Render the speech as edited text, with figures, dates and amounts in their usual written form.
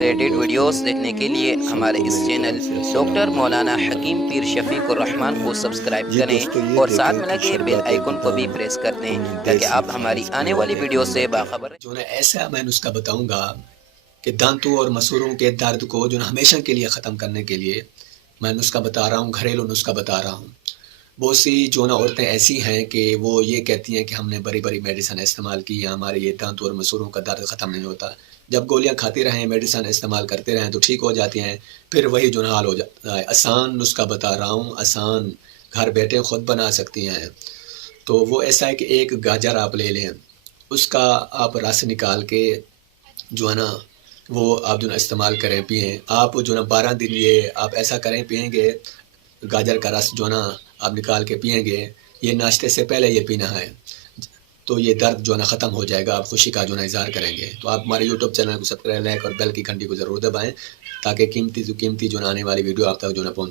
Related videos دیکھنے کے لیے ہمارے اس چینل ڈاکٹر مولانا حکیم پیر شفیق الرحمان کو سبسکرائب کریں اور ساتھ میں لگے بیل آئیکن کو بھی پریس کر دیں تاکہ آپ ہماری آنے والی ویڈیو سے باخبر جو نا ایسا میں نسخہ بتاؤں گا کہ دانتوں اور مسوروں کے درد کو جو نا ہمیشہ کے لیے ختم کرنے کے لیے میں نسخہ بتا رہا ہوں، گھریلو نسخہ بتا رہا ہوں۔ بہت سی جو نا عورتیں ایسی ہیں کہ وہ یہ کہتی ہیں کہ ہم نے بڑی بڑی میڈیسن استعمال کی ہیں، ہمارے یہ دانتوں اور مسوروں کا درد ختم نہیں ہوتا۔ جب گولیاں کھاتی رہیں، میڈیسن استعمال کرتے رہیں تو ٹھیک ہو جاتی ہیں، پھر وہی جو نا حال ہو جاتا ہے۔ آسان نسخہ بتا رہا ہوں، آسان، گھر بیٹھے خود بنا سکتی ہیں۔ تو وہ ایسا ہے کہ ایک گاجر آپ لے لیں، اس کا آپ رس نکال کے جو ہے نا وہ آپ جو نا استعمال کریں، پئیں۔ آپ جو نا 12 دن یہ آپ ایسا کریں، پئیں گے، گاجر کا رس جو نا آپ نکال کے پئیں گے، یہ ناشتے سے پہلے یہ پینا ہے، تو یہ درد جو ہے نا ختم ہو جائے گا، آپ خوشی کا جو نا اظہار کریں گے۔ تو آپ ہمارے یوٹیوب چینل کو سبسکرائب، لائک اور بیل کی گھنٹی کو ضرور دبائیں تاکہ قیمتی جو نا آنے والی ویڈیو آپ تک جو نا پہنچ